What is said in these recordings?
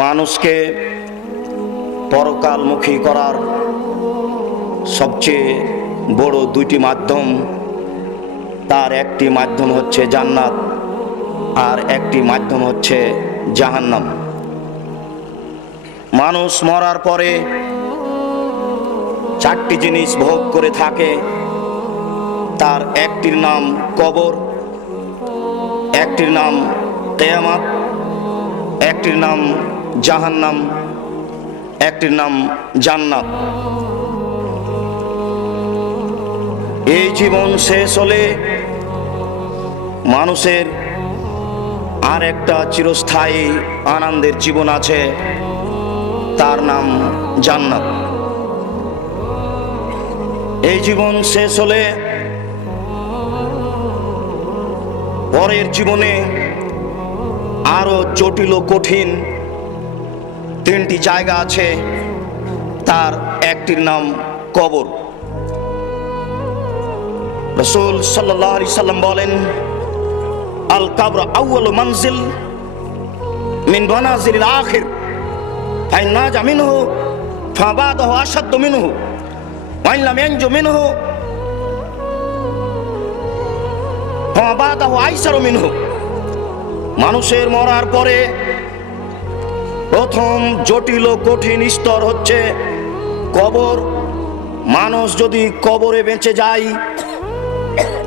মানুষকে পরকালমুখী করার সবচেয়ে বড় দুইটি মাধ্যম, তার একটি মাধ্যম হচ্ছে জান্নাত আর একটি মাধ্যম হচ্ছে জাহান্নাম। মানুষ মরার পরে চারটি জিনিস ভোগ করে থাকে, তার একটির নাম কবর, একটির নাম কিয়ামত, একটির নাম জাহান্নাম, একটির নাম জান্নাত। এই জীবন শেষ হলে মানুষের আর একটা চিরস্থায়ী আনন্দের জীবন আছে, তার নাম জান্নাত। এই জীবন শেষ হলে পরের জীবনে আরো জটিল ও কঠিন তিনটি জায়গা আছে, তার একটির নাম কবর। রাসূল সাল্লাল্লাহু আলাইহি সাল্লাম বলেন, আল কবর আউয়ালু মানজিল মিন মানাজিলিল আখির ফাইন নাজা মিনহু ফাবাদাহু আশাদ্দু মিনহু ওয়া ইন লাম ইয়ানজু মিনহু ফাবাদাহু আইসারু মিনহু। মানুষের মরার পরে প্রথম জটিল ও কঠিন স্তর হচ্ছে কবর। মানুষ যদি কবরে বেঁচে যায়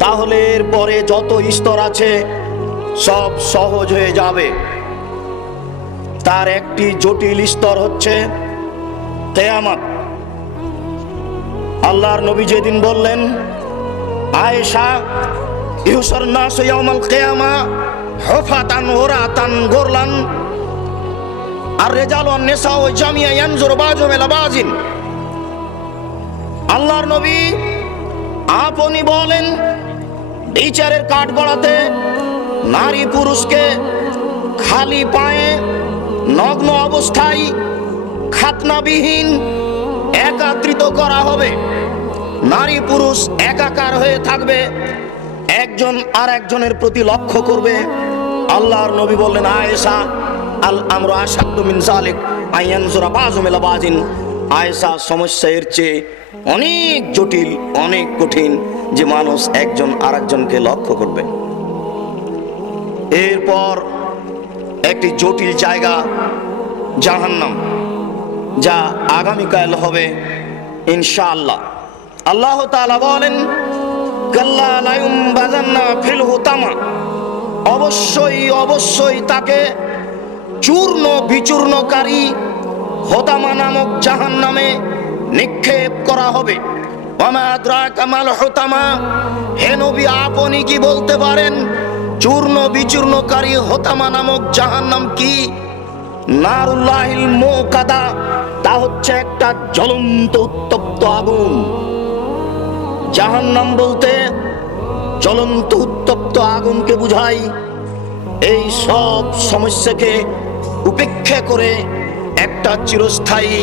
তাহলে এর পরে যত স্তর আছে সব সহজ হয়ে যাবে। তার একটি জটিল স্তর হচ্ছে কিয়ামত। আল্লাহর নবী যেদিন বললেন, আয়েশা, ইউসার নাস ইয়াউমাল কিয়ামা হুফাতান উরাতান গুরলান আর রিজালু ওয়ান নিসাউ জামিয়া ইয়ানজুরু বাযুহুম ইলা বাযিন। আল্লাহর নবী আপনি বলেন, বিচারের কাঠগড়াতে নারী পুরুষকে খালি পায়ে নগ্ন অবস্থায় খাতনাবিহীন একত্রিত করা হবে। নারী পুরুষ একাকার হয়ে থাকবে, একজন আর একজনের প্রতি লক্ষ্য করবে। আল্লাহর নবী বললেন, আয়েশা, আল আমরু আশাদ্দু মিন যালিক আয়ানজুরা বাযুহুম ইলা বাযিন। আয়েশা, সমস্যা এর চেয়ে অনেক জটিল, অনেক কঠিন যে মানুষ একজন আর একজনকে লক্ষ্য করবে। এরপর একটি জটিল জায়গা জাহান্নাম, যা আগামীকাল হবে ইনশাআল্লাহ। আল্লাহ তাআলা বলেন, কাল্লা লা ইউনবাযান্না ফিল হুতামা, অবশ্যই অবশ্যই তাকে চূর্ণ বিচূর্ণকারী হোতামা নামক জাহান্নামে নিক্ষেপ করা হবে। ওয়ামা আদরাকা মাল হুতামা, হে নবী আপনি কি বলতে পারেন চূর্ণ বিচূর্ণকারী হোতামা নামক জাহান্নাম কি? নারুল্লাহিল মুকাদা, তা হচ্ছে একটা জ্বলন্ত উত্তপ্ত আগুন। জাহান্নাম বলতে জ্বলন্ত উত্তপ্ত আগুনকে বুঝায়। এই সব সমস্যাকে উপেক্ষা করে একটা চিরস্থায়ী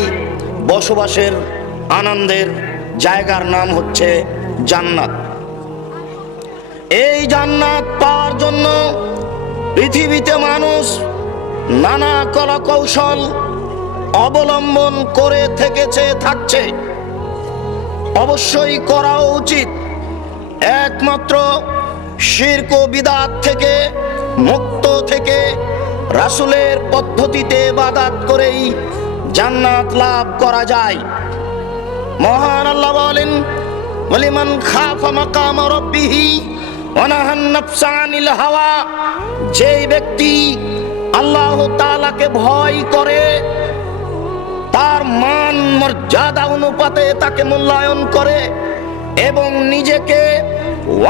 বসবাসের আনন্দের জায়গার নাম হচ্ছে জান্নাত। এই জান্নাত পাওয়ার জন্য পৃথিবীতে মানুষ নানা কলা কৌশল অবলম্বন করে থেকেছে, থাকছে, অবশ্যই করা উচিত। একমাত্র শিরক ও বিদআত থেকে মুক্ত থেকে রাসূলের পদ্ধতিতে ইবাদত করেই জান্নাত লাভ করা যায়। মহান আল্লাহ বলেন, ওয়ালিমান খাফা মাকাম রাব্বিহি ওয়া নাহান নাফসা আনিল হাওয়া, যেই ব্যক্তি আল্লাহ তাআলাকে ভয় করে, তার মান মর্যাদা অনুপাতে তাকে মূল্যায়ন করে এবং নিজেকে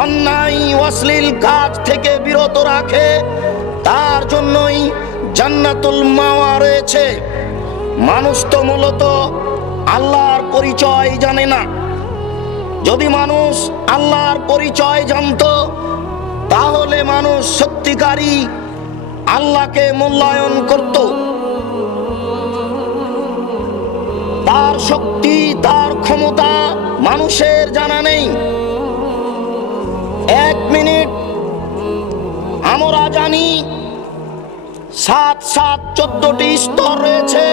অন্যায় অশ্লীল কাজ থেকে বিরত রাখে, তার জন্যই জান্নাতুল মাওয়া রয়েছে। মানুষ তো মূলত আল্লাহর পরিচয় জানে না। যদি মানুষ আল্লাহর পরিচয় জানতো তাহলে মানুষ সত্যিকারই আল্লাহকে মূল্যায়ন করত। তার শক্তি, তার ক্ষমতা মানুষের জানা নেই। এক মিনিট আমরা জানি সাত সাত 14টি স্তর রয়েছে,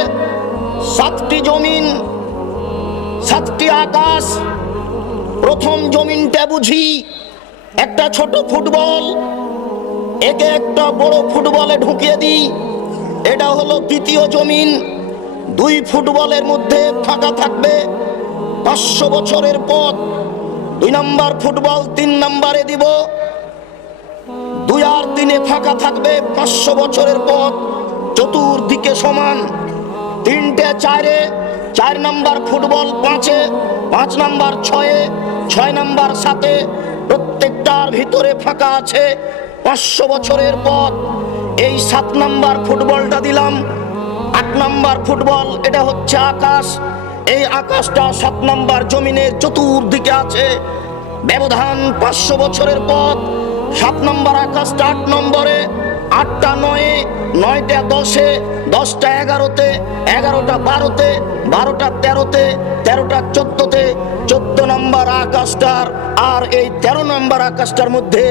7টি জমিন, 7টি আকাশ। প্রথম জমিনটা বুঝি একটা ছোট ফুটবল, একে একটা বড় ফুটবলে ঢুকিয়ে দিই, এটা হলো দ্বিতীয় জমিন। 2 ফুটবলের মধ্যে ফাঁকা থাকবে 500 বছরের পথ। 2 নম্বর ফুটবল 3 নম্বরে দিব, 2 আর 3 ফাঁকা থাকবে 500 বছরের পথ, চতুর্দিকে সমান। 3টে 4-এ, 4 নম্বর ফুটবল 5-এ, 5 নম্বর 6-এ, 6 নম্বর 7-এ, প্রত্যেকটার ভিতরে ফাঁকা আছে 500 বছরের পথ। এই 7 নম্বর ফুটবলটা দিলাম। 8 নম্বর ফুটবল, এটা হচ্ছে আকাশ। এই আকাশটা 7 নম্বর জমিনের চতুর্দিকে আছে, ব্যবধান 500 বছরের পথ। 7 নম্বর আকাশটা 8 নম্বরে, 8টা 9-এ, 9টা 10-এ, 10টা 11-তে, 11টা 12-তে, 12টা 13-তে, 13টা 14-তে, 14 নম্বর আকাশটার আর এই 13 নম্বর আকাশটার মধ্যে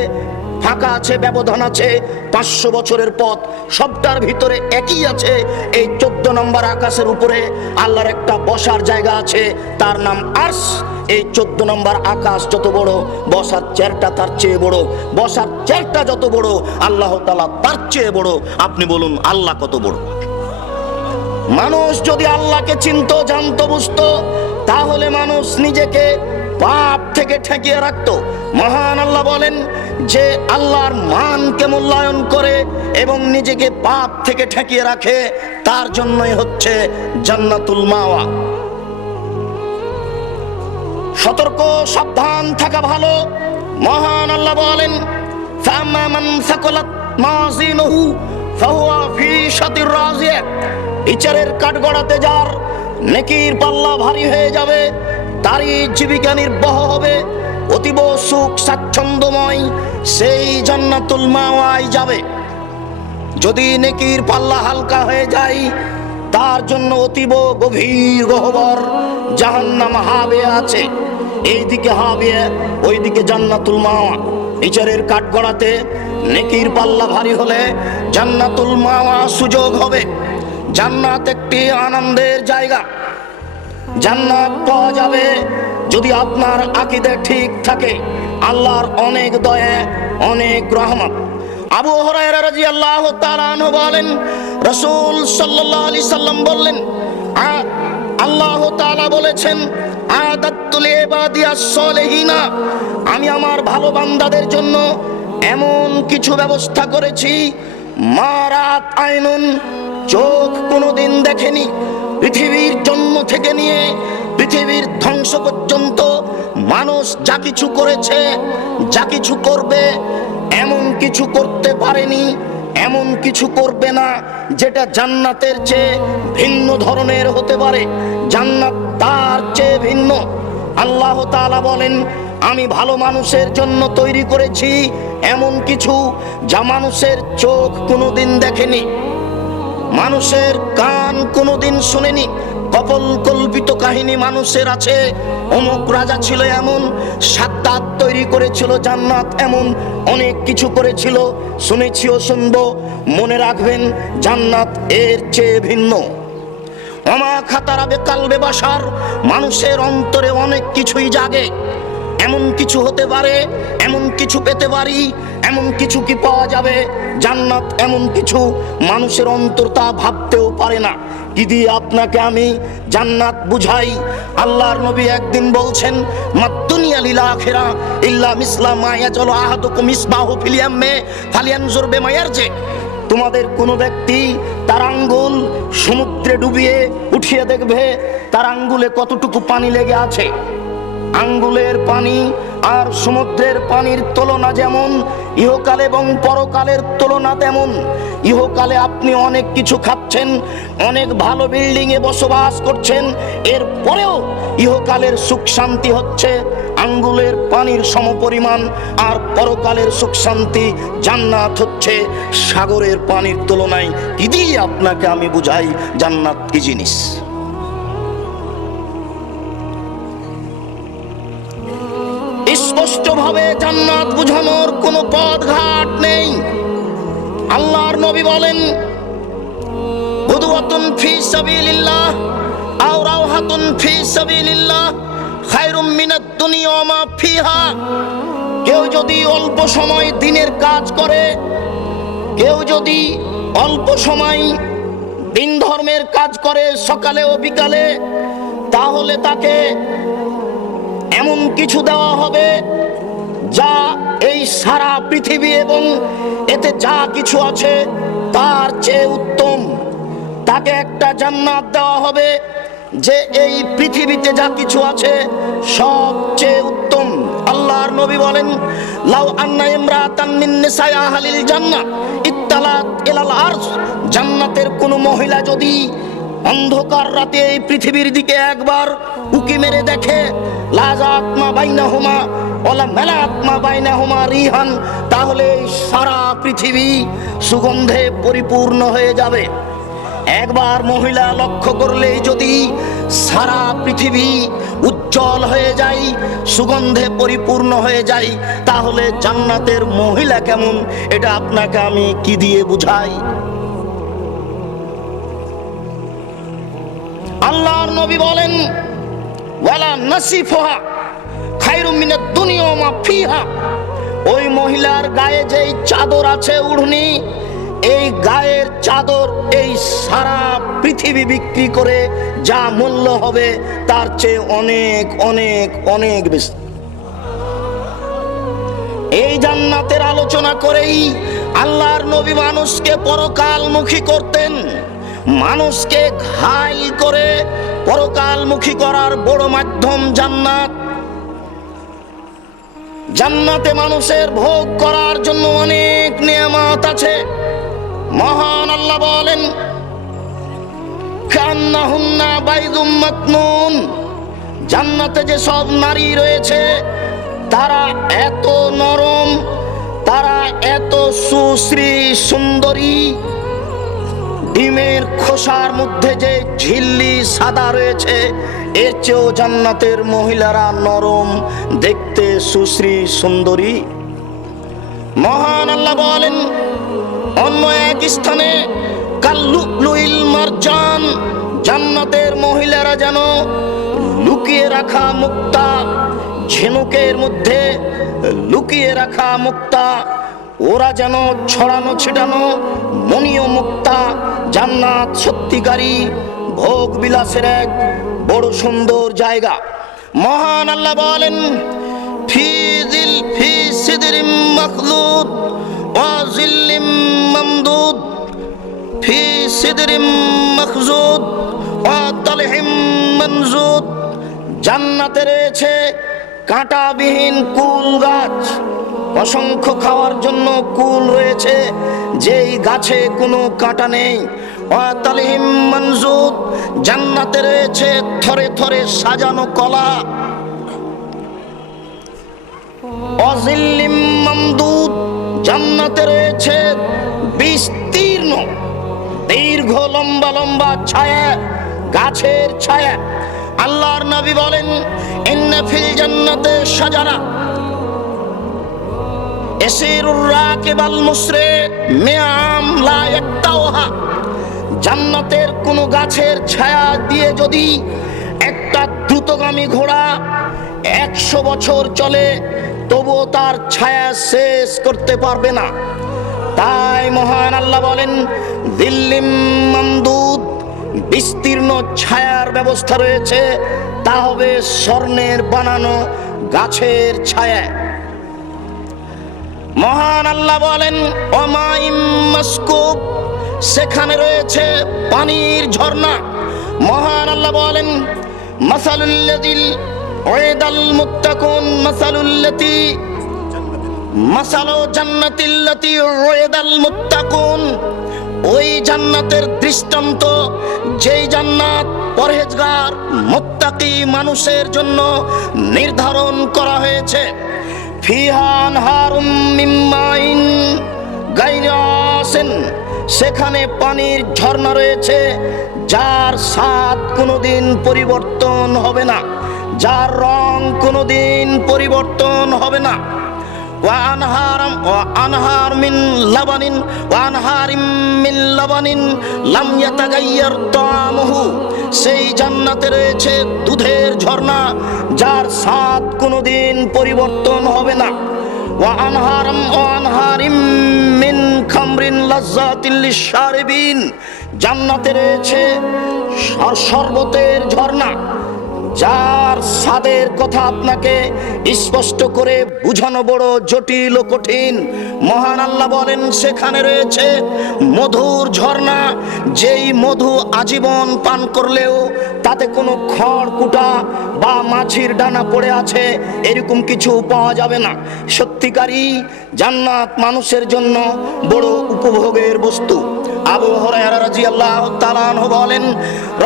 ফাঁকা আছে, ব্যবধান আছে 500 বছরের পথ। সবটার ভিতরে একই আছে। এই 14 নম্বর আকাশের উপরে আল্লাহর একটা বসার জায়গা আছে, তার নাম আরশ। এই 14 নম্বর আকাশ যত বড়, বসার চেয়ারটা তার চেয়ে বড়। বসার চেয়ারটা যত বড়, আল্লাহ তাআলা তার চেয়ে বড়। আপনি বলুন আল্লাহ কত বড়? মানুষ যদি আল্লাহকে চিনতো, জানতো, বুঝতো, তাহলে মানুষ নিজেকে পাপ থেকে ঠেকিয়ে রাখতো। মহান আল্লাহ বলেন যে আল্লাহর মানকে মূল্যায়ন করে এবং নিজেকে পাপ থেকে ঠেকিয়ে রাখে, তার জন্যই হচ্ছে জান্নাতুল মাওয়া। সতর্ক, সাবধান থাকা ভালো। মহান আল্লাহ বলেন ফাম্মা মান সাকালাত মাযিনুহু ফাহুয়া ফি শাতির রাজিয়া। বিচারের কাঠগড়াতে যার নেকির পাল্লা ভারী হয়ে যাবে, তারই জীবিকা নির্বাহ হবে, অতীব সুখ স্বাচ্ছন্দ্যময়, সেই জান্নাতুল মাওয়ায় যাবে। যদি নেকির পাল্লা হালকা হয়ে যায়, তার জন্য অতীব গভীর গহ্বর জাহান্নাম হাবিয়ে আছে। এইদিকে হাবিয়ে, ওইদিকে জান্নাতুল মাওয়া। বিচারের কাঠগড়াতে নেকির পাল্লা ভারী হলে জান্নাতুল মাওয়া সুযোগ হবে। জান্নাত একটি আনন্দের জায়গা। জান্নাত পাওয়া যাবে যদি আপনার আকীদা ঠিক থাকে। আল্লাহর অনেক দয়া, অনেক রহমত। আবু হুরায়রা রাদিয়াল্লাহু তাআলা আনহু বলেন, রাসূল সাল্লাল্লাহু আলাইহি সাল্লাম বললেন, আল্লাহ তাআলা বলেছেন, আদাতুল ইবাদিয়াস সলিহিনা, আমি আমার ভালো বান্দাদের জন্য এমন কিছু ব্যবস্থা করেছি, মারাত আইনুন, চোখ কোনোদিন দেখেনি। পৃথিবীর জন্ম থেকে নিয়ে পৃথিবীর ধ্বংস পর্যন্ত মানুষ যা কিছু করেছে, যা কিছু করবে, এমন কিছু করতে পারেনি, এমন কিছু করবে না যেটা জান্নাতের চেয়ে ভিন্ন ধরনের হতে পারে। জান্নাত তার চেয়ে ভিন্ন। আল্লাহ তাআলা বলেন, আমি ভালো মানুষের জন্য তৈরি করেছি এমন কিছু যা মানুষের চোখ কোনোদিন দেখেনি, মানুষের কান কোনোদিন শুনেনি। কপল কল্পিত কাহিনী মানুষের আছে, অমুক রাজা ছিল এমন, সাদ্দাত তৈরি করেছিল জান্নাত এমন, অনেক কিছু করেছিল, শুনেছিও শুনবো। মনে রাখবেন জান্নাত এর চেয়ে ভিন্ন। ওমা খাতারা বেকালবে বাসার, মানুষের অন্তরে অনেক কিছুই জাগে। এমন কিছু হতে পারে, এমন কিছু পেতে পারি, এমন কিছু কি পাওয়া যাবে। জান্নাত এমন কিছু মানুষের অন্তর তা ভাবতেও পারে না। কি দিয়ে আপনাকে আমি জান্নাত বুঝাই? আল্লাহর নবী একদিন বলছেন, মাদ্দুনিয়া লিল আখিরা ইল্লা মিসলা মা ইয়াজালু আহাদুকুম মিসবাহু ফিল ইয়াম্মি ফালিয়ানজুর বিমা ইয়ারজি। তোমাদের কোনো ব্যক্তি তার আঙ্গুল সমুদ্রে ডুবিয়ে উঠিয়ে দেখবে তার আঙ্গুলে কতটুকু পানি লেগে আছে। আঙ্গুলের পানি আর সমুদ্রের পানির তুলনা যেমন, ইহকাল এবং পরকালের তুলনা তেমন। ইহকালে আপনি অনেক কিছু খাচ্ছেন, অনেক ভালো বিল্ডিং এ বসবাস করছেন, এরপরেও ইহকালের সুখ শান্তি হচ্ছে আঙ্গুলের পানির সমপরিমাণ, আর পরকালের সুখ শান্তি জান্নাত হচ্ছে সাগরের পানির তুলনায়। কি দিয়ে আপনাকে আমি বুঝাই জান্নাত কি জিনিস? স্পষ্টভাবে জান্নাত বুঝানোর কোনো পথ ঘাট নেই। আল্লাহর নবী বলেন, খালওয়াতুন ফি সাবিলিল্লাহ আও রাওহাতুন ফি সাবিলিল্লাহ খায়রুম মিনাদ দুনিয়া ওয়া মা ফিহা। কেউ যদি অল্প সময় দিনের কাজ করে, কেউ যদি অল্প সময় দিন ধর্মের কাজ করে সকালে ও বিকালে, তাহলে তাকে এমন কিছু দেওয়া হবে যা এই সারা পৃথিবী এবং এতে যা কিছু আছে তার চেয়ে উত্তম। তাকে একটা জান্নাত দেওয়া হবে যে এই পৃথিবীতে যা কিছু আছে সবচেয়ে উত্তম। আল্লাহর নবী বলেন, লাউ আন্না ইমরাতান মিন নিসাই আহলিল জান্নাহ ইত্তালাত ইলাল আরশ, জান্নাতের কোন মহিলা যদি অন্ধকার রাতে এই পৃথিবীর দিকে একবার উকি মেরে দেখে, লাজাত মা বাইনাহুমা ওয়ালা মালাত মা বাইনাহুমা রিহান, তাহলে সারা পৃথিবী সুগন্ধে পরিপূর্ণ হয়ে যাবে। একবার মহিলা লক্ষ্য করলেই যদি সারা পৃথিবী উজ্জ্বল হয়ে যায়, সুগন্ধে পরিপূর্ণ হয়ে যায়, তাহলে জান্নাতের মহিলা কেমন এটা আপনাকে আমি কি দিয়ে বুঝাই? আল্লাহর নবী বলেন, ওয়ালা নাসিফুহা খায়রুম মিনাদ দুনিয়া ওয়া মা ফিহা। ওই মহিলার গায়ে যেই চাদর আছে, ওড়নি, এই গায়ের চাদর এই সারা পৃথিবী বিক্রি করে যা মূল্য হবে তার চেয়ে অনেক অনেক অনেক বেশি। এই জান্নাতের আলোচনা করেই আল্লাহর নবী মানুষকে পরকালমুখী করতেন। মানুষকে ঘায়েল করে পরকালমুখী করার বড় মাধ্যম জান্নাত। জান্নাতে মানুষের ভোগ করার জন্য অনেক নিয়ামত আছে। মহান আল্লাহ বলেন, কান্নাহুন্না বাইদুম মাকনুন, জান্নাতে যে সব নারী রয়েছে তারা এত নরম, তারা এত সুশ্রী সুন্দরী, ডিমের খোসার মধ্যে যে ঝিল্লি সাদা রয়েছে এর চেয়েও জান্নাতের মহিলারা নরম, দেখতে সুশ্রী সুন্দরী। মহান আল্লাহ বলেন অন্য এক স্থানে, কাল্লুলুইল মারজান, জান্নাতের মহিলারা যেন লুকিয়ে রাখা মুক্তা, ঝিনুকের মধ্যে লুকিয়ে রাখা মুক্তা, ওরা যেন ছড়ানো ছিটানো মণীয় মুক্তা। জান্নাত সত্যিকারী ভোগ বিলাসের এক বড় সুন্দর জায়গা। মহান আল্লাহ বলেন, ফি সিদরিম মাখদুদ ওয়া জিল্লিম মামদুদ, ফি সিদরিম মাখজুদ ওয়া তালহিম মানজুদ। জান্নাতে রয়েছে কাঁটাবিহীন কুল গাছ, অসংখ্য খাওয়ার জন্য কুল রয়েছে যেই গাছে কোনো কাঁটা নেই। ওয়া তালহিম মানজুদ, জান্নাতে রয়েছে থরে থরে সাজানো কলা। ওয়া জিল্লিম মামদুদ, জান্নাতে রয়েছে বিস্তীর্ণ দীর্ঘ লম্বা লম্বা ছায়া, গাছের ছায়া। আল্লাহর নবী বলেন, ইন্না ফিল জান্নাতে শাজারা ইয়াসিরুর রাকিবাল মুসরি মিআম লা ইয়াক্তাউহা। জান্নাতের কোন গাছের ছায়া দিয়ে যদি একটা দ্রুতগামী ঘোড়া 100 বছর চলে তবুও তার ছায়া শেষ করতে পারবে না। তাই মহান আল্লাহ বলেন, দিল্লিম মামদুদ, বিস্তীর্ণ ছায়ার ব্যবস্থা রয়েছে, তা হবে স্বর্ণের বানানো গাছের ছায়া। মহান আল্লাহ বলেন, ওমাইম মাসকুব, সেখানে রয়েছে পানির ঝর্ণা। মহান আল্লাহ বলেন, মাসালুল্লাযিল উইদাল মুত্তাকুন মাসালুল্লাতি মাসালু জান্নাতিল্লাতি উইদাল মুত্তাকুন। ওই জান্নাতের দৃষ্টান্ত যেই জান্নাত পরহেজগার মুত্তাকি মানুষের জন্য নির্ধারণ করা হয়েছে। ফিহা আনহারুম মিন মাইন গায়রি আসিন, সেখানে পানির ঝর্ণা রয়েছে যার স্বাদ কোনোদিন পরিবর্তন হবে না, যার রং কোনোদিন পরিবর্তন হবে না। وأنهار من لبن لم يتغير طعمه। সেই জান্নাতে রয়েছে দুধের ঝর্ণা, যার স্বাদ কোনোদিন পরিবর্তন হবে না। وأنهار من خمر لذات للشاربين, জান্নাতে রয়েছে শরবতের ঝর্ণা, যার স্বাদের কথা আপনাকে স্পষ্ট করে বুঝানো বড় জটিল ও কঠিন। মহান আল্লাহ বলেন সেখানে রয়েছে মধুর ঝর্ণা, যেই মধু আজীবন পান করলেও তাতে কোনো খড়কুটা বা মাছির ডানা পড়ে আছে এরকম কিছু পাওয়া যাবে না। সত্যিকারই জান্নাত মানুষের জন্য বড় উপভোগের বস্তু। আবু হুরায়রা রাদিয়াল্লাহু তাআলা আনহু বলেন,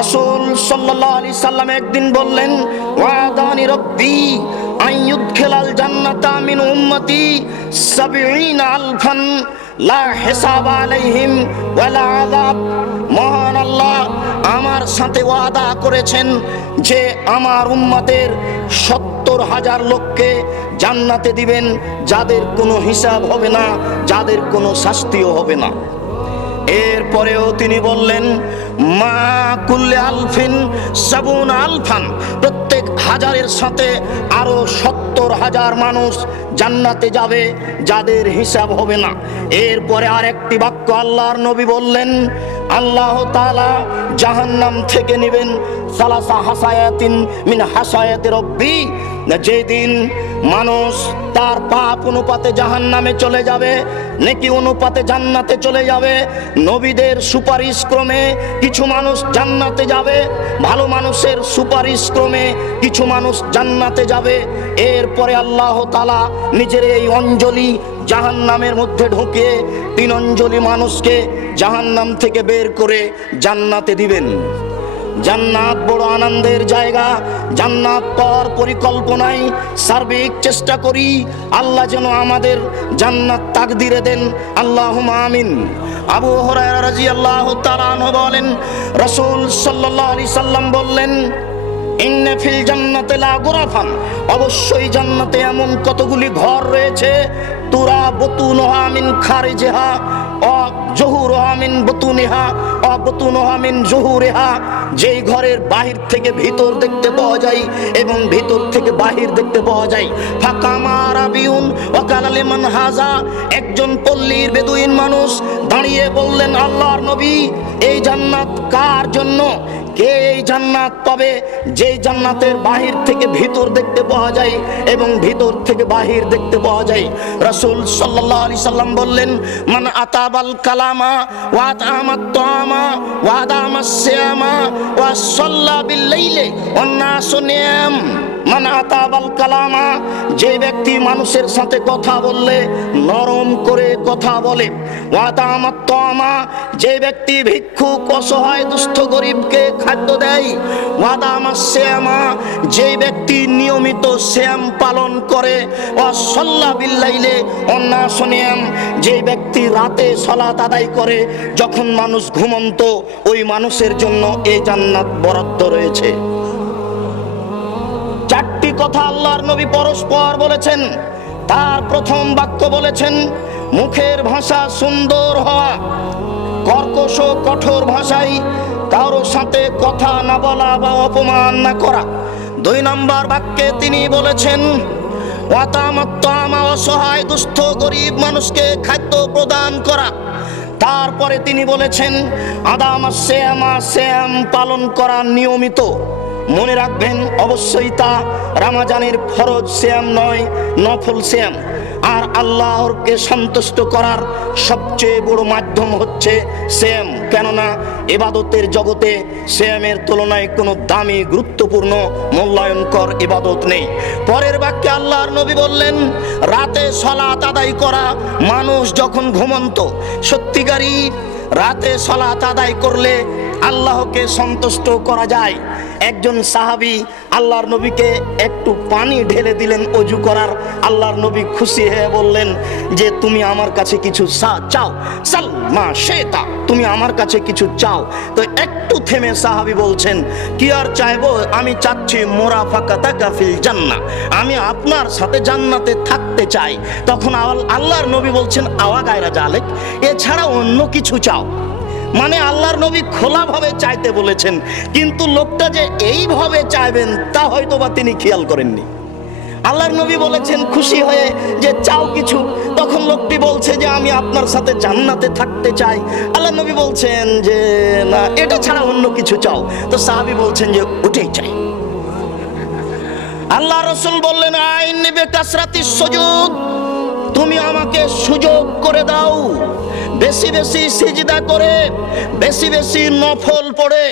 রাসূল সাল্লাল্লাহু আলাইহি সাল্লাম একদিন বললেন, ওয়াদানি রব্বি আইয়ুদখিলাল জান্নাতা মিন উম্মতি ৭০ আলফান লা হিসাব আলাইহিম ওয়ালা আযাব। মহান আল্লাহ আমার সাথে ওয়াদা করেছেন যে আমার উম্মতের ৭০,০০০ লোককে জান্নাতে দিবেন, যাদের কোনো হিসাব হবে না, যাদের কোনো শাস্তিও হবে না। এরপরেও তিনি বললেন, মা কুল্লে আলফিন ৭০ আলফান, প্রত্যেক হাজারের সাথে আরো ৭০,০০০ মানুষ জান্নাতে যাবে, যাদের হিসাব হবে না। এরপরে আরেকটি বাক্য আল্লাহর নবী বললেন, আল্লাহ তাআলা জাহান্নাম থেকে নেবেন সালাসা হাসায়াতিন মিন হাসায়াতি রব্বি। যেদিন মানুষ তার পাপ অনুপাতে জাহান্নামে চলে যাবে, নেকি অনুপাতে জান্নাতে চলে যাবে। নবীদের সুপারিশ ক্রমে কিছু মানুষ জান্নাতে যাবে, ভালো মানুষের সুপারিশ ক্রমে কিছু মানুষ জান্নাতে যাবে। এরপরে আল্লাহ তাআলা নিজের এই অঞ্জলি জাহান্নামের মধ্যে ঢুকিয়ে ৩ অঞ্জলি মানুষকে জাহান্নাম থেকে বের করে জান্নাতে দিবেন। জান্নাত বড় আনন্দের জায়গা। জান্নাত পাওয়ার পরিকল্পনায় সার্বিক চেষ্টা করি, আল্লাহ যেন আমাদের জান্নাত তাকদিরে দেন, আল্লাহুম্মা আমিন। আবু হুরায়রা রাদিয়াল্লাহু তাআলা আনহু বলেন, রাসূল সাল্লাল্লাহু আলাইহি সাল্লাম বললেন, ইন্না ফিল জান্নাতি লা গুরাফান, অবশ্যই জান্নাতে এমন কতগুলি ঘর রয়েছে, তুরা বুতুনুহা মিন খারিজিহা ও জুহুরুহা মিন বুতুনিহা ও বুতুনুহা মিন জুহুরিহা, যেই ঘরের বাহির থেকে ভিতর দেখতে পাওয়া যায় এবং ভিতর থেকে বাহির দেখতে পাওয়া যায়। ফাকামা রাবিউন ওয়া কালা লিমান হাজা, একজন পল্লীর বেদুইন মানুষ দাঁড়িয়ে বললেন, আল্লাহর নবী, এই জান্নাত কার জন্য? কে এই জান্নাত পাবে যেই জান্নাতের বাহির থেকে ভিতর দেখতে পাওয়া যায় এবং ভিতর থেকে বাহির দেখতে পাওয়া যায়? রাসূল সাল্লাল্লাহু আলাইহি সাল্লাম বললেন, মান আতাবাল কালামা ওয়া আতামাত তাআমা ওয়া আদামাস সিয়ামা ওয়া সাল্লা বিল লাইলি ওয়ান নাসু নিয়াম। মান আতাবাল কালামা, যে ব্যক্তি মানুষের সাথে কথা বললে নরম করে কথা বলে। ওয়া আতামাত তাআমা, যে ব্যক্তি ভিক্ষুক অসহায় দুস্থ গরিবকে খাদ্য দেয়। ওয়া আদামাস সিয়ামা, যে ব্যক্তি নিয়মিত সিয়াম পালন করে। ওয়া সাল্লা বিল লাইলি ওয়ান নাসু নিয়াম, যে ব্যক্তি রাতে সালাত আদায় করে যখন মানুষ ঘুমন্ত, ওই মানুষের জন্য এই জান্নাত বরাদ্দ রয়েছে। 4টি কথা আল্লাহর নবী পরস্পর বলেছেন। তার প্রথম বাক্য বলেছেন, মুখের ভাষা সুন্দর হওয়া, কর্কশ কঠোর ভাষায় কারো সাথে কথা না বলা বা অপমান না করা। 2 নম্বর বাক্যে তিনি বলেছেন, ওয়াতামাত তাআমা, অসহায় দুস্থ গরিব মানুষকে খাদ্য প্রদান করা। তারপরে তিনি বলেছেন, আদামাস সিয়ামা, সিয়াম পালন করা নিয়মিত। মনে রাখবেন, অবশ্যই তা রমজানের ফরজ সিয়াম নয়, নফল সিয়াম। আর আল্লাহকে সন্তুষ্ট করার সবচেয়ে বড় মাধ্যম হচ্ছে সিয়াম, কেননা ইবাদতের জগতে সিয়ামের তুলনায় কোনো দামি, গুরুত্বপূর্ণ, মূল্যায়নকর ইবাদত নেই। পরের বাক্যে আল্লাহর নবী বললেন, রাতে সালাত আদায় করা। মানুষ যখন ঘুমন্ত, সত্যিকারই রাতে সালাত আদায় করলে আল্লাহকে সন্তুষ্ট করা যায়। একজন সাহাবী আল্লাহর নবীকে একটু পানি ঢেলে দিলেন ওযু করার। আল্লাহর নবী খুশি হয়ে বললেন যে তুমি আমার কাছে কিছু চাও, সাল মা শেতা, তুমি আমার কাছে কিছু চাও। তো একটু থেমে সাহাবী বলছেন কি আর চাইবো, আমি চাচ্ছি মুরাফাকাতাকা ফিল জান্নাহ, আমি আপনার সাথে জান্নাতে থাকতে চাই। তখন আল্লাহর নবী বলছেন আওয়া গায়রা জালেক, এছাড়া অন্য কিছু চাও। মানে আল্লাহর নবী খোলাভাবে চাইতে বলেছেন, কিন্তু লোকটা যে এইভাবে চাইবেন তা হয়তো বা তিনি খেয়াল করেননি। আল্লাহর নবী বলেছেন খুশি হয়ে যে চাও কিছু। তখন লোকটি বলছে যে আমি আপনার সাথে জান্নাতে থাকতে চাই। আল্লাহর নবী বলছেন যে না, এটা ছাড়া অন্য কিছু চাও। তো সাহাবী বলছেন যে ওটাই চাই। আল্লাহ রাসূল বললেন আইন নিবে কাসরাতিস সুজুদ, তুমি আমাকে সুযোগ করে দাও, বেশি বেশি সিজদা করে, বেশি বেশি নফল পড়ে,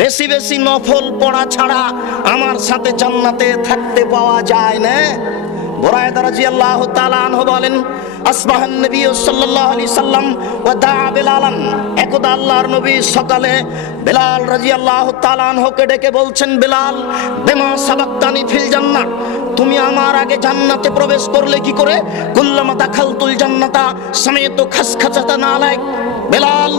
বেশি বেশি নফল পড়া ছাড়া আমার সাথে জান্নাতে থাকতে পাওয়া যায় না। বুরায়দা রাদিয়াল্লাহু তাআলা আনহু বলেন আসবাহান নবী সাল্লাল্লাহু আলাইহি সাল্লাম ওয়া দাআ বিলালান, একদা আল্লাহর নবী সকালে বিলাল রাদিয়াল্লাহু তাআলা আনহুকে ডেকে বলছেন, বিলাল বিমা সাবাকতানি ফিল জান্নাহ, তুমি আমার আগে জান্নাতে প্রবেশ করলে কি করে? কুল্লামা দাখালতুল জান্নাতা সামিতু খাসখাসাতান আলাইক, বিলাল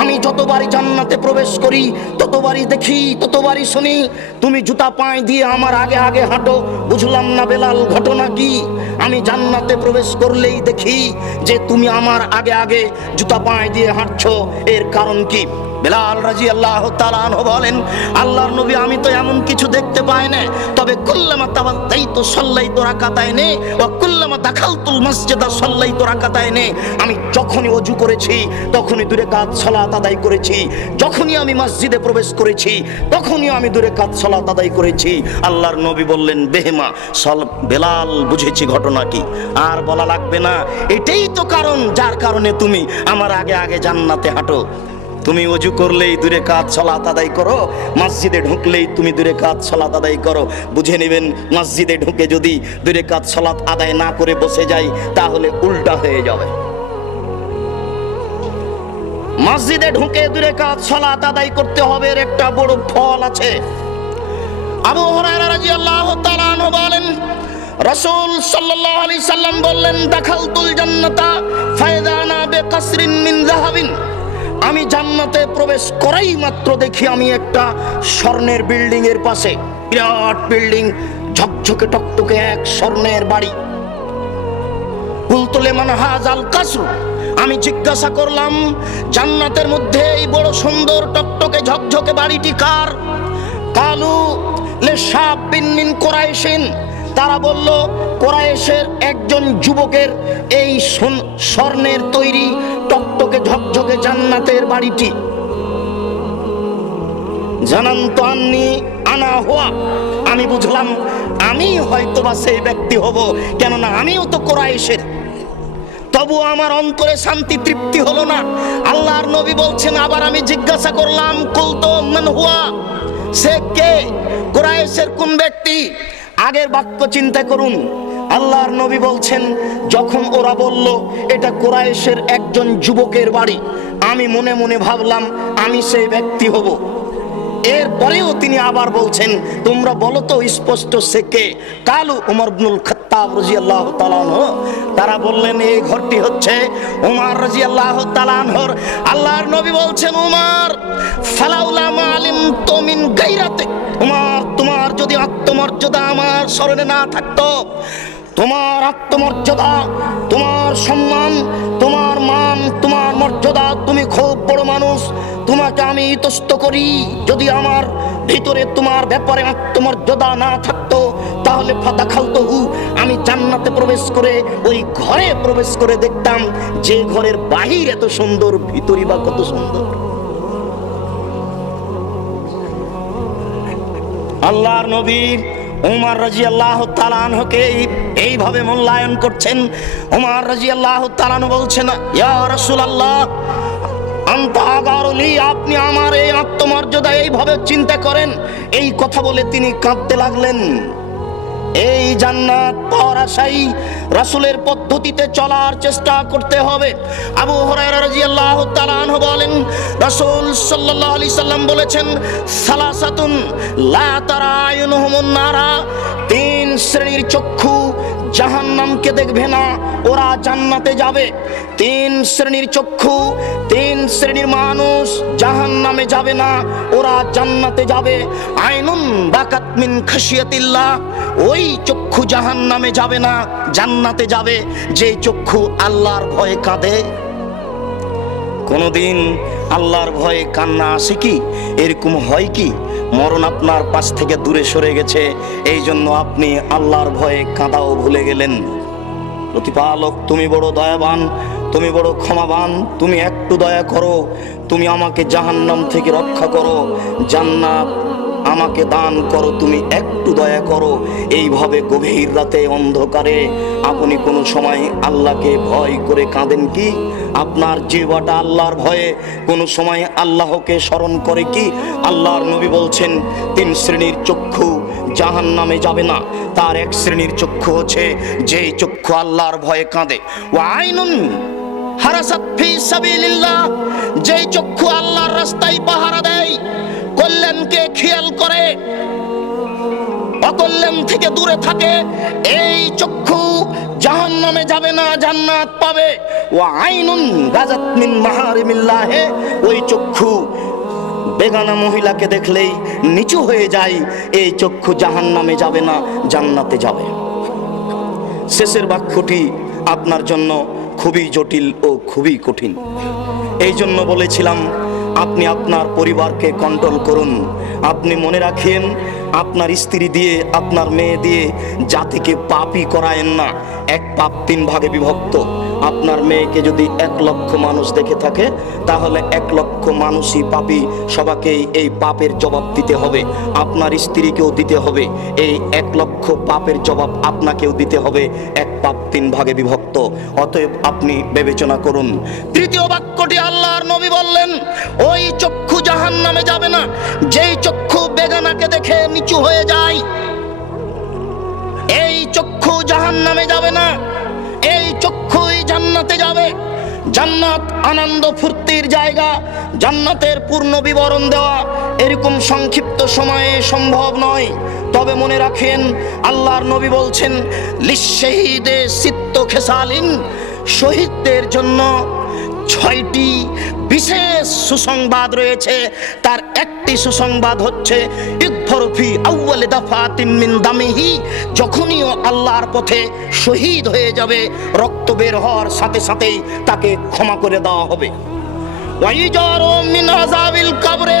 আমি যতবারই জান্নাতে প্রবেশ করি ততবারই দেখি, ততবারই শুনি তুমি জুতা পায়ে দিয়ে আমার আগে আগে হাঁটো। বুঝলাম না বিলাল, ঘটনা কি? আমি জান্নাতে প্রবেশ করলেই দেখি যে তুমি আমার আগে আগে জুতা পায়ে দিয়ে হাঁটছো, এর কারণ কি? বিলাল রাদিয়াল্লাহু তাআলা আনহু বলেন আল্লাহর নবী আমি তো এমন কিছু দেখতে পাই না, তবে কুল্লামা তাওয়াদ্দাইতু সাল্লাইতু রাকাতাইনি ওয়া কুল্লামা দাখালতুল মসজিদা সাল্লাইতু রাকাতাইনি, আমি যখনই ওযু করেছি তখনই 2 রাকাত সালাত আদায় করেছি, যখনই আমি মসজিদে প্রবেশ করেছি তখনই আমি 2 রাকাত সালাত আদায় করেছি। আল্লাহর নবী বললেন বেহেমা বিলাল, বুঝেছি ঘটনা কি, আর বলা লাগবে না। এটাই তো কারণ যার কারণে তুমি আমার আগে আগে জান্নাতে হাঁটো। তুমি ওযু করলেই 2 রাকাত সালাত আদায় করো, মসজিদে ঢুকলেই তুমি 2 রাকাত সালাত আদায় করো। বুঝে নেবেন মসজিদে ঢুকে যদি 2 রাকাত সালাত আদায় না করে বসে যাই তাহলে উল্টা হয়ে যাবে। মসজিদে ঢুকে 2 রাকাত সালাত আদায় করতে হবে, এর একটা বড় ফল আছে। আবু হুরায়রা রাদিয়াল্লাহু তাআলা আনহু বলেন রাসূল সাল্লাল্লাহু আলাইহি সাল্লাম বললেন দাখালতুল জান্নাতা ফায়দানা বিকাসরিন মিন যাহাবিন, আমি জান্নাতে প্রবেশ করাই মাত্র দেখি আমি একটা স্বর্ণের বিল্ডিং এর পাশে, বিরাট বিল্ডিং, ঝকঝকে টকটকে এক স্বর্ণের বাড়ি। কুলতু লিমান হাযাল কাসর, আমি জিজ্ঞাসা করলাম জান্নাতের মধ্যে এই বড় সুন্দর টকটকে ঝকঝকে বাড়িটি কার? কালু লিশাবিন মিন কুরাইশিন, তারা বলল কুরাইশের একজন যুবকের এই স্বর্ণের তৈরি টকটকে ঝকঝকে জান্নাতের বাড়িটি। জানান্তু আন্নি আনা হুয়া, আমি বুঝলাম আমি হয়তোবা সেই ব্যক্তি হব, কেননা আমিও তো কুরাইশের। তবু আমার অন্তরে শান্তি তৃপ্তি হলো না। আল্লাহর নবী বলছেন আবার আমি জিজ্ঞাসা করলাম কুলতু মান হুয়া, সে কে? কুরাইশের কোন ব্যক্তি? আগের বাক্য চিন্তা করুন। আল্লাহর নবী বলছেন যখন ওরা বলল এটা কুরাইশের একজন যুবকের বাড়ি, আমি মনে মনে ভাবলাম আমি সেই ব্যক্তি হব। এরপরেও তিনি আবার বলছেন তোমরা বলো তো স্পষ্ট সে কে? কালু উমর ইবনুল খাত্তাব রাদিয়াল্লাহু তাআলা আনহু, তারা বললেন এই ঘরটি হচ্ছে উমর রাদিয়াল্লাহু তাআলা আনহুর। আল্লাহর নবী বলছেন উমর ফালাউলা মালিমতু মিন গায়রাতিক, উমর তোমার যদি আত্মমর্যাদা আমার স্মরণে না থাকতো, তোমার আত্মমর্যাদা, তোমার সম্মান, তোমার মান, তোমার মর্যাদা, তুমি খুব বড় মানুষ, তোমাকে আমি ইতস্ত করি। যদি আমার ভিতরে তোমার ব্যাপারে আত্মমর্যাদা না থাকতো তাহলে ফাদাখালতুহু, আমি জান্নাতে প্রবেশ করে ওই ঘরে প্রবেশ করে দেখতাম যে ঘরের বাহির এত সুন্দর, ভিতরই বা কত সুন্দর। আল্লাহর নবী উমর রাদিয়াল্লাহু তাআলা আনহুকে এইভাবে মূল্যায়ন করছেন। উমর রাদিয়াল্লাহু তাআলা আনহু বলছেন ইয়া রাসূলুল্লাহ আনতা আগারুলি, আপনি আমার এই আত্মমর্যাদা এইভাবে চিন্তা করেন। এই কথা বলে তিনি কাঁদতে লাগলেন। এই জান্নাত পাওয়ার আশায় রাসূলের পদ্ধতিতে চলার চেষ্টা করতে হবে। আবু হুরায়রা রাদিয়াল্লাহু তাআলা আনহু বলেন, রাসূল সাল্লাল্লাহু আলাইহি সাল্লাম বলেছেন, সালাসাতুন লা তারা আয়ুনুহুমুন নারা, তিন শ্রেণীর চক্ষু জাহান্নামকে দেখবে না, ওরা জান্নাতে যাবে। তিন শ্রেণীর চক্ষু, তিন শ্রেণীর মানুষ জাহান্নামে যাবে না, ওরা জান্নাতে যাবে। আইনুন বাকাত মিন খাশিয়াতিল্লাহ, ওই চক্ষু জাহান্নামে যাবে না, জান্নাতে যাবে। যে চক্ষু আল্লাহর ভয়ে কাঁদে। কোনদিন আল্লাহর ভয়ে কান্না আসে কি? এরকম হয় কি? মরণ আপনার পাশ থেকে দূরে সরে গেছে, এই জন্য আপনি আল্লাহর ভয়ে কাঁদাও ভুলে গেলেন। প্রতিপালক, তুমি বড় দয়াবান, তুমি বড় ক্ষমাবান, তুমি একটু দয়া করো, তুমি আমাকে জাহান্নাম থেকে রক্ষা করো, জান্নাত আমাকে দান করো, তুমি একটু দয়া করো। এইভাবে গভীর রাতে অন্ধকারে আপনি কোনো সময় আল্লাহকে ভয় করে কাঁদেন কি? আপনার জিহ্বাটা আল্লাহর ভয়ে কোনো সময় আল্লাহকে স্মরণ করে কি? আল্লাহর নবী বলছেন, তিন শ্রেণীর চক্ষু জাহান্নামে যাবে না, তার এক শ্রেণীর চক্ষু হচ্ছে যেই চক্ষু আল্লাহর ভয়ে কাঁদে। ওয়া আইনুন হারাসাত ফি সাবিলিল্লাহ, যেই চক্ষু আল্লাহর রাস্তায় পাহারা দেয়, কল্যাণকে খেয়াল করে, অকল্যাণ থেকে দূরে থাকে, এই চক্ষু জাহান্নামে যাবে না, জান্নাত পাবে। ওয়া আইনুন গাজাত মিন মাহারিমিল্লাহ, ওই চক্ষু বেগানা মহিলাকে দেখলেই নিচু হয়ে যায়, এই চক্ষু জাহান্নামে যাবে না, জান্নাতে যাবে। শেষের বাক্যটি আপনার জন্য খুবই জটিল ও খুবই কঠিন। এই জন্য বলেছিলাম আপনি আপনার পরিবারকে কন্ট্রোল করুন। আপনি মনে রাখেন, আপনার স্ত্রী দিয়ে, আপনার মেয়ে দিয়ে জাতিকে পাপী করায়েন না। এক পাপ তিন ভাগে বিভক্ত। আপনার মেয়েকে যদি 1 লক্ষ মানুষ দেখে থাকে, তাহলে 1 লক্ষ মানুষই পাপী, সবাইকেই এই পাপের জবাব দিতে হবে। আপনার স্ত্রীকেও দিতে হবে, এই 1 লক্ষ পাপের জবাব আপনাকেও দিতে হবে। এক পাপ তিন ভাগে বিভক্ত। অতএব আপনি বিবেচনা করুন। তৃতীয় বাক্যটি আল্লাহর নবী বললেন, ওই চক্ষু জাহান্নামে যাবে না যেই চক্ষু বেগানাকে দেখে নিচু হয়ে যায়। এই চক্ষু জাহান্নামে যাবে না, এই চক্ষুই জান্নাতে যাবে। জান্নাত আনন্দ ফুর্তির জায়গা। জান্নাতের পূর্ণ বিবরণ দেওয়া এরকম সংক্ষিপ্ত সময়ে সম্ভব নয়। তবে মনে রাখেন, আল্লাহর নবী বলছেন, লিশহীদে সিত্ত খেসালিন, শহীদদের জন্য 6টি বিশেষ সুসংবাদ রয়েছে। তার একটি সুসংবাদ হচ্ছে, ইগফরফি আউয়াল দাফাতিন মিন দামিহি, যখনই ও আল্লাহর পথে শহীদ হয়ে যাবে, রক্ত বের হওয়ার সাথে সাথেই তাকে ক্ষমা করে দেওয়া হবে। ওয়াইজারু মিন আযাবিল কবরে,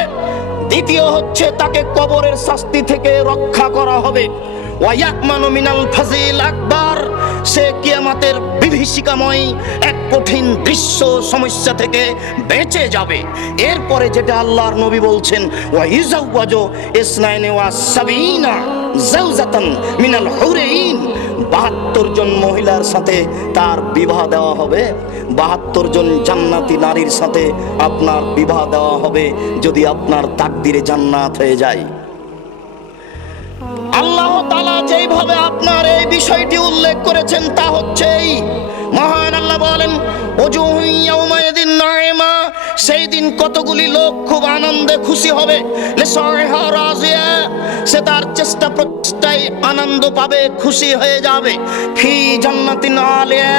দ্বিতীয় হচ্ছে তাকে কবরের শাস্তি থেকে রক্ষা করা হবে। ওয়ায়াকমানু মিনাল ফাজিল আকবার, সে কিয়ামতের বিভীষিকাময় এক কঠিন দৃশ্য সমস্যা থেকে বেঁচে যাবে। এরপরে যেটা আল্লাহর নবী বলছেন, ওয়াইজাওয়াজু ইসনাইনি ওয়া সাবিনা জাওজাতান মিনাল হুরাইন, 72 জন মহিলার সাথে তার বিবাহ দেওয়া হবে। 72 জন জান্নাতি নারীর সাথে আপনার বিবাহ দেওয়া হবে, যদি আপনার তাকদিরে জান্নাত হয়ে যায়। আল্লাহ তাআলা যেইভাবে আপনার এই বিষয়টি উল্লেখ করেছেন তা হচ্ছে এই, মহান আল্লাহ বলেন, ওজুহু ইয়াউমাইদিন নাঈমা, সেই দিন কতগুলি লোক খুব আনন্দে খুশি হবে। লিসাইহা রাজিয়া, সে তার চেষ্টা প্রচেষ্টায় আনন্দ পাবে, খুশি হয়ে যাবে। ফি জান্নাতিন আলিয়া,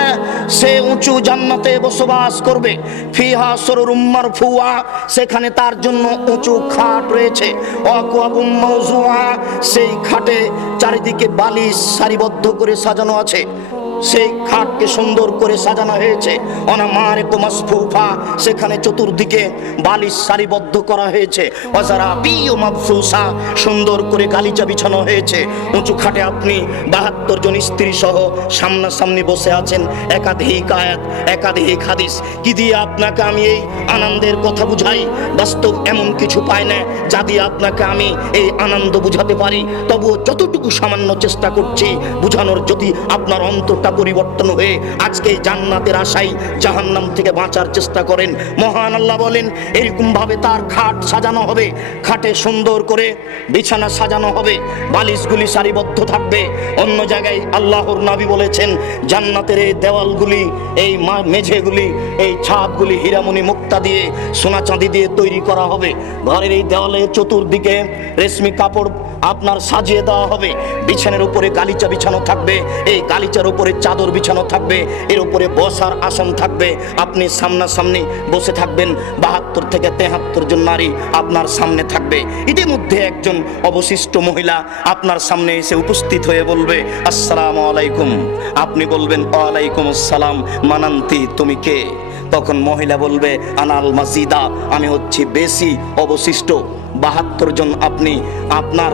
সে উঁচু জান্নাতে বসবাস করবে। ফিহা সুরুরুম মারফুয়া, সেখানে তার জন্য উঁচু খাট রয়েছে। ওয়াকওয়াবুম মাওজুয়া, সেই খাটে চারিদিকে বালিশ সারিবদ্ধ করে সাজানো আছে। সেই খাটকে সুন্দর করে সাজানো হয়েছে। অনামারিকু মাসফুফা, সেখানে চতুর্দিকে বালিশ সারিবদ্ধ করা হয়েছে। ওয়াজারাবিয়্যু মাবসুসা, সুন্দর করে গালিচা বিছানো হয়েছে। উঁচু খাটে আপনি 72 জন স্ত্রী সহ সামনাসামনি বসে আছেন। একাধিক আয়াত, একাধিক হাদিস, কি দিয়ে আপনাকে আমি এই আনন্দের কথা বুঝাই? বাস্তব এমন কিছু পাই না যা দিয়ে আপনাকে আমি এই আনন্দ বুঝাতে পারি। তবুও যতটুকু সামান্য চেষ্টা করছি বুঝানোর, যদি আপনার অন্তরটা পরিবর্তন হয়ে আজকে জান্নাতের আশায় জাহান্নাম থেকে বাঁচার চেষ্টা করেন। মহান আল্লাহ বলেন এরকম ভাবে তার খাট সাজানো হবে, খাটে সুন্দর করে বিছানা সাজানো হবে, বালিশগুলি সারিবদ্ধ থাকবে। অন্য জায়গায় আল্লাহর নবী বলেছেন জান্নাতের এই দেওয়ালগুলি, এই মেঝেগুলি, এই ছাদগুলি হীরামণি মুক্তা দিয়ে সোনা চাঁদি দিয়ে তৈরি করা হবে। ঘরের এই দেওয়ালের চতুর্দিকে রেশমি কাপড় আপনার সাজিয়ে দেওয়া হবে। বিছানার উপরে গালিচা বিছানো থাকবে, এই গালিচার উপরে চাদর বিছানো থাকবে, এর উপরে বসার আসন থাকবে। আপনি সামনাসামনি বসে থাকবেন, 72 থেকে 73 জন নারী আপনার সামনে থাকবে। ইতিমধ্যে একজন অবশিষ্ট মহিলা আপনার সামনে এসে উপস্থিত হয়ে বলবে আসসালামু আলাইকুম। আপনি বলবেন ওয়ালাইকুম আসসালাম, মানান্তি তুমি কে? তখন মহিলা বলবে আনাল মাজিদা, আমি হচ্ছি বেশি অবশিষ্ট। 72 জন আপনি আপনার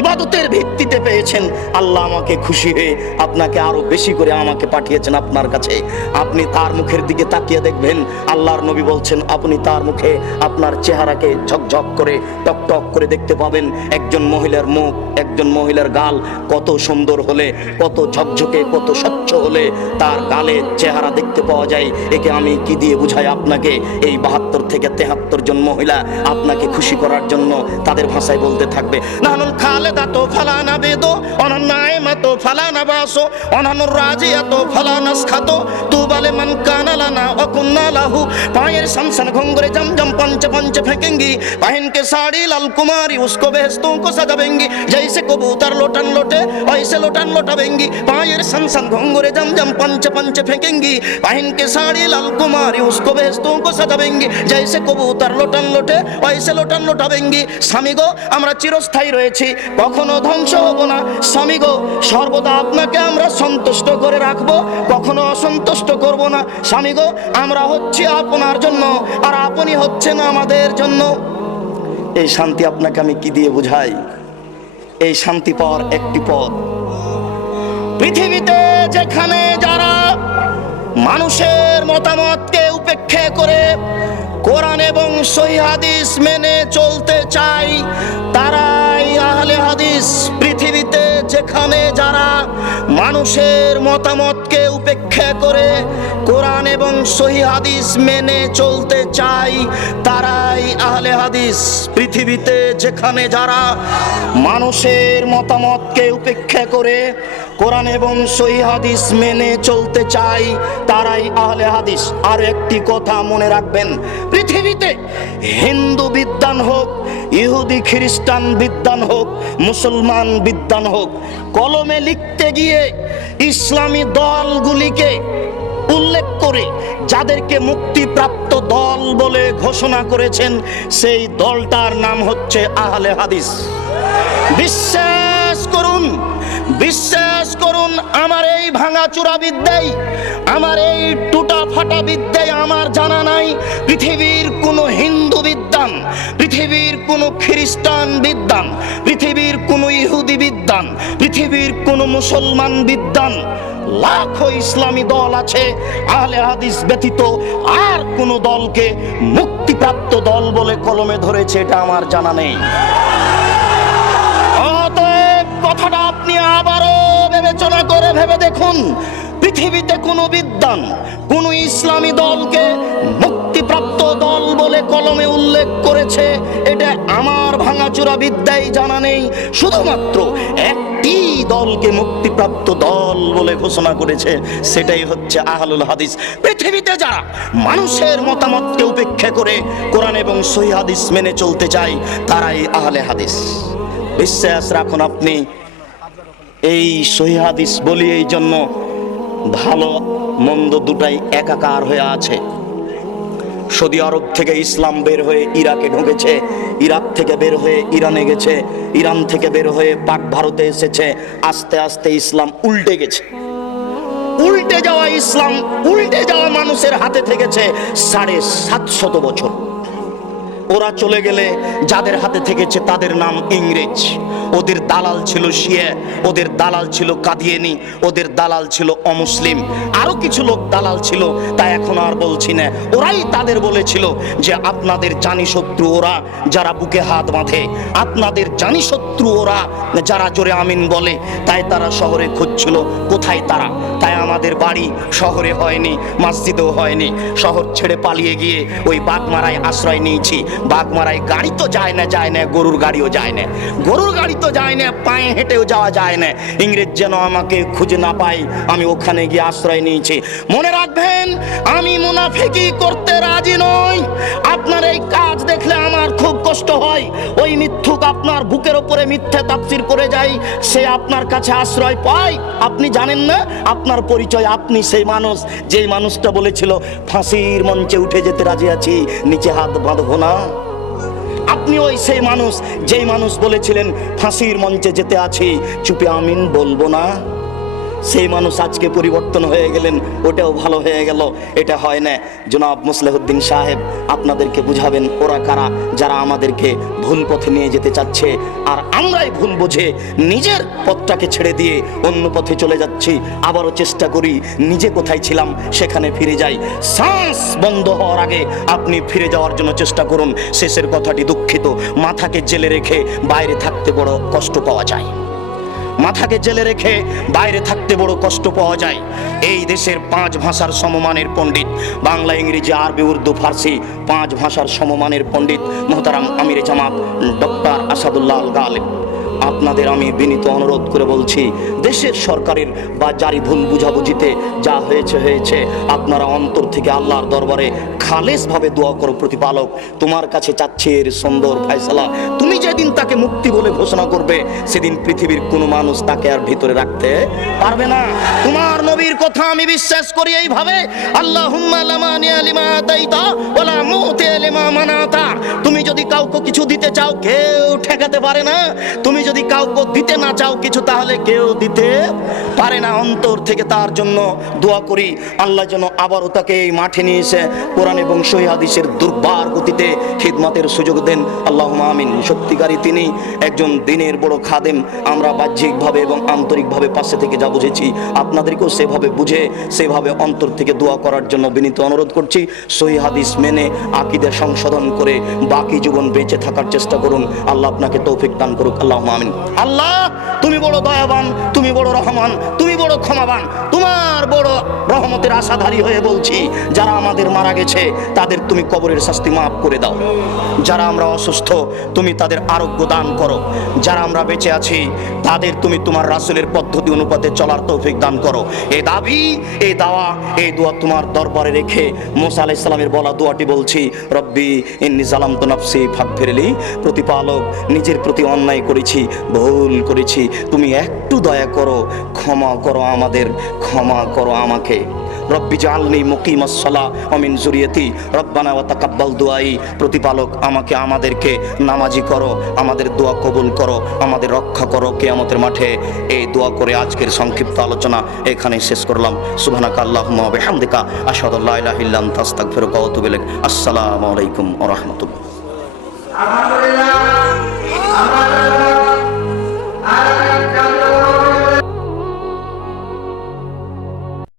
ইবাদতের ভিত্তিতে পেয়েছেন। আল্লাহ আমাকে খুশি হয়ে আপনাকে আরো বেশি করে আমাকে পাঠিয়েছেন আপনার কাছে। আপনি তার মুখের দিকে তাকিয়ে দেখবেন, আল্লাহর নবী বলছেন আপনি তার মুখে আপনার চেহারাকে ঝকঝক করে টকটক করে দেখতে পাবেন। একজন মহিলার মুখ, একজন মহিলার গাল কত সুন্দর হলে, কত ঝকঝকে, কত স্বচ্ছ হলে তার গালের চেহারা দেখতে পাওয়া যায়। একে আমি কি দিয়ে বুঝাই আপনাকে? এই 72 থেকে 73 জন মহিলা আপনাকে খুশি করার জন্য তাদের ভাষায় বলতে থাকবে নানুল খালেদাতো ফালানা বেদো অনান্নায়মাতো ফালানা বাসো অনানুর রাজিয়াতো ফালানাস খাতো তু বলে মান কানালানা অকুন্না লাহু পায়ের সামসান ঘঙ্গরে জমজম पंच पंच फेंकेंगी पहन के साड़ी लाल कुमारी उसको बेहस्तों को सजावेंगी जैसे कबूतर लोटन लोटे वैसे लोटन लोटावेंगी पायर सन सन घोंगरे जम जम पंच पंच फेंकेंगी पहन के साड़ी लाल कुमारी उसको बेहस्तों को सजावेंगी जैसे कबूतर लोटन लोटे वैसे लोटन लोटावेंगी। স্বামী গো আমরা চিরস্থায়ী রয়েছি, কখনো ধ্বংস হব না। স্বামী গো সর্বদা আপনাকে আমরা সন্তুষ্ট করে রাখবো, কখনো অসন্তুষ্ট করব না। স্বামী গো আমরা হচ্ছি আপনার জন্য আর আপনি হচ্ছেন আমাদের জন্য। এই শান্তি আপনাকে আমি কি দিয়ে বুঝাই? এই শান্তি পাওয়ার একটি পথ, পৃথিবীতে যেখানে যারা মানুষের মতামতকে উপেক্ষা করে কোরআন এবং সহিহ হাদিস মেনে চলতে চাই তারাই আহলে হাদিস। পৃথিবীতে যেখানে যারা মানুষের মতামতকে উপেক্ষা করে কোরআন এবং সহিহ হাদিস মেনে চলতে চাই তারাই আহলে হাদিস। পৃথিবীতে যেখানে যারা মানুষের মতামতকে উপেক্ষা করে কোরআন এবং সহিহ হাদিস মেনে চলতে চাই তারাই আহলে হাদিস। আর একটি কথা মনে রাখবেন, পৃথিবীতে হিন্দু বিদ্বান হোক, ইহুদি খ্রিস্টান বিদ্বান হোক, মুসলমান বিদ্বান হোক, কলমে লিখতে গিয়ে ইসলামী দলগুলিকে উল্লেখ করে যাদেরকে মুক্তিপ্রাপ্ত দল বলে ঘোষণা করেছেন সেই দলটার নাম হচ্ছে আহলে হাদিস। বিশ্বাস করুন, বিশ্বাস করুন, আমার এই ভাঙাচুরা বিদ্যায়, আমার এই টুটা ফাটা বিদ্যায় আমার জানা নাই পৃথিবীর কোনো হিন্দু বিদ্বান, পৃথিবীর কোনো খ্রিস্টান বিদ্বান, পৃথিবীর কোনো ইহুদি বিদ্বান, পৃথিবীর কোনো মুসলমান বিদ্বান, লাখো ইসলামী দল আছে, আহলে হাদিস ব্যতীত আর কোনো দলকে মুক্তিপ্রাপ্ত দল বলে কলমে ধরেছে এটা আমার জানা নেই। অতএব কথাটা আপনি আবারও বিবেচনা করে ভেবে দেখুন, পৃথিবীতে কোনো বিদ্বান কোনো ইসলামী দলকে মুক্তিপ্রাপ্ত দল বলে কলমে উল্লেখ করেছে এটা আমার ভাঙাচোরা বিদ্যায় জানা নেই। শুধুমাত্র একটি দলকে মুক্তিপ্রাপ্ত দল বলে ঘোষণা করেছে, সেটাই হচ্ছে আহলুল হাদিস। পৃথিবীতে যারা মানুষের মতামতকে উপেক্ষা করে কোরআন এবং সহিহ হাদিস মেনে চলতে চায় তারাই আহলে হাদিস। বিশ্বাস রাখুন আপনি, এই সহিহ হাদিস বলি এই জন্য ভালো মন্দ দুটাই একাকার হয়ে আছে। সৌদি আরব থেকে ইসলাম বের হয়ে ইরাকে ঢুকেছে, ইরাক থেকে বের হয়ে ইরানে গেছে, ইরান থেকে বের হয়ে পাক ভারতে এসেছে। আস্তে আস্তে ইসলাম উল্টে গেছে। উল্টে যাওয়া ইসলাম, উল্টে যাওয়া মানুষের হাতে থেকেছে 750 বছর। ওরা চলে গেলে যাদের হাতে থেকেছে তাদের নাম ইংরেজ। ওদের দালাল ছিল শিয়া, ওদের দালাল ছিল কাদিয়ানি, ওদের দালাল ছিল অমুসলিম, আরো কিছু লোক দালাল ছিল। তা এখন আর বলছি না, ওরাই তাদের বলেছিল যে আপনাদের জানি শত্রু ওরা যারা বুকে হাত বাঁধে, আপনাদের জানি শত্রু ওরা যারা জোরে আমিন বলে। তাই তারা শহরে খুঁজছিল কোথায় তারা। তাই আমাদের বাড়ি শহরে হয়নি, মসজিদেও হয়নি, শহর ছেড়ে পালিয়ে গিয়ে ওই বাগমারায় আশ্রয় নিয়েছি। বাগমারায় গাড়ি তো যায় না, গরুর গাড়িও যায় না, গরুর গাড়ি তো যায় না, পায়ে হেঁটেও যাওয়া যায় না। ইংরেজ যেন আমাকে খুঁজে না পাই, আমি ওখানে গিয়ে আশ্রয় নিয়েছি। মনে রাখবেন, আমি মুনাফিকি করতে রাজি নই। আপনার এই কাজ দেখলে আমার খুব কষ্ট হয়। ওই মিথ্যুক আপনার বুকের ওপরে মিথ্যা তাফসীর করে যায়, সে আপনার কাছে আশ্রয় পায়। আপনি জানেন না আপনার পরিচয়? আপনি সেই মানুষ যেই মানুষটা বলেছিল ফাঁসির মঞ্চে উঠে যেতে রাজি আছি, নিচে হাত বাঁধবো না। আপনি ওই সেই মানুষ যেই মানুষ বলেছিলেন ফাঁসির মঞ্চে যেতে আছি, চুপে আমিন বলবো না। সেই মানুষ আজকে পরিবর্তন হয়ে গেলেন, ওটাও ভালো হয়ে গেল। এটা হয় না। জনাব মুসলিহুদ্দিন সাহেব আপনাদেরকে বুঝাবেন ওরা কারা, যারা আমাদেরকে ভুল পথে নিয়ে যেতে চাচ্ছে। আর আমরাই ভুল বুঝে নিজের পথটাকে ছেড়ে দিয়ে অন্য পথে চলে যাচ্ছি। আবারও চেষ্টা করি নিজে কোথায় ছিলাম সেখানে ফিরে যাই। শ্বাস বন্ধ হওয়ার আগে আপনি ফিরে যাওয়ার জন্য চেষ্টা করুন। শেষের কথাটি দুঃখিত, মাথাকে জেলে রেখে বাইরে থাকতে বড় কষ্ট পাওয়া যায়। মাথাকে জেলে রেখে বাইরে থাকতে বড় কষ্ট পাওয়া যায়। এই দেশের 5 ভাষার সমমানের পণ্ডিত, বাংলা, ইংরেজি, আরবি, উর্দু, ফার্সি 5 ভাষার সমমানের পণ্ডিত মোহতারাম আমির জামাত ডক্টর আসাদুল্লাহ আল গালিব, আপনাদের আমি বিনীত অনুরোধ করে বলছি, দেশের সরকারের বা জারি ভুল বুঝাবুঝিতে যা হয়েছে হয়েছে, আপনারা অন্তর থেকে আল্লাহর দরবারে খালেস ভাবে দোয়া করো। প্রতিপালক তোমার কাছে চাচ্ছে এর সুন্দর ফয়সালা। তুমি যেদিন তাকে মুক্তি বলে ঘোষণা করবে, সেদিন পৃথিবীর কোনো মানুষ তাকে আর ভিতরে রাখতে পারবে না। তোমার নবীর কথা আমি বিশ্বাস করি এইভাবে, আল্লাহুম্মা লা মানিয়া লিমা আতাইতা ওয়া লা মুতিয়া লিমা মানাতা। তুমি যদি কাউকে কিছু দিতে চাও, কেউ ঠেকাতে পারে না। তুমি যদি কাউকে দিতে না চাও কিছু, তাহলে কেউ দিতে পারে না। অন্তর থেকে তার জন্য দোয়া করি, আল্লাহ যেন আবারও তাকে এই মাঠে নিয়ে এসে কোরআন এবং সহিহ হাদিসের দুর্বার গতিতে খিদমতের সুযোগ দেন। আল্লাহুম্মা আমিন। সত্যিকারই তিনি একজন দিনের বড় খাদেম। আমরা বাহ্যিকভাবে এবং আন্তরিকভাবে পাশে থেকে যা বুঝেছি, আপনাদেরকেও সেভাবে বুঝে সেভাবে অন্তর থেকে দোয়া করার জন্য বিনীত অনুরোধ করছি। সহিহ হাদিস মেনে আকীদা সংশোধন করে বাকি জীবন বেঁচে থাকার চেষ্টা করুন। আল্লাহ আপনাকে তৌফিক দান করুক। আল্লাহুম্মা আমিন। আল্লাহ তুমি বড় দয়াবান, তুমি বড় রহমান, তুমি বড় ক্ষমাবান। তোমার বড় রহমতের আশাধারী হয়ে বলছি, যারা আমাদের মারা গেছে তাদের তুমি কবরের শাস্তি মাফ করে দাও। যারা আমরা অসুস্থ তুমি তাদের আরোগ্য দান করো। যারা আমরা বেঁচে আছি তাদের তুমি তোমার রাসূলের পদ্ধতি অনুপাতে চলার তৌফিক দান করো। এই দাবি, এই দাওয়া, এই দোয়া তোমার দরবারে রেখে মুসা আলাইহিস সালামের বলা দোয়াটি বলছি, রব্বি ইন্নী যালামতু নাফসি ফাগফিরলি। প্রতিপালক, নিজের প্রতি অন্যায় করেছি, ভুল করেছি, তুমি একটু দয়া করো, ক্ষমা করো আমাদের, ক্ষমা করো আমাকে। রব্বি জাআলনি মুকিমাস সালাহ ওয়া মিন যুররিয়াতি রব্বানা ওয়া তাকাব্বাল দুআই। প্রতিপালক, আমাকে আমাদেরকে নামাজি করো, আমাদের দোয়া কবুল করো, আমাদের রক্ষা করো কিয়ামতের মাঠে। এই দোয়া করে আজকের সংক্ষিপ্ত আলোচনা এখানে শেষ করলাম। সুবহানাকা আল্লাহুম্মা ওয়া বিহামদিকা আশহাদু আল্লা ইলাহা ইল্লা আনতা আস্তাগফিরুকা ওয়া আতুবু ইলাইক। আসসালামু আলাইকুম ওয়া রাহমাতুল্লাহ।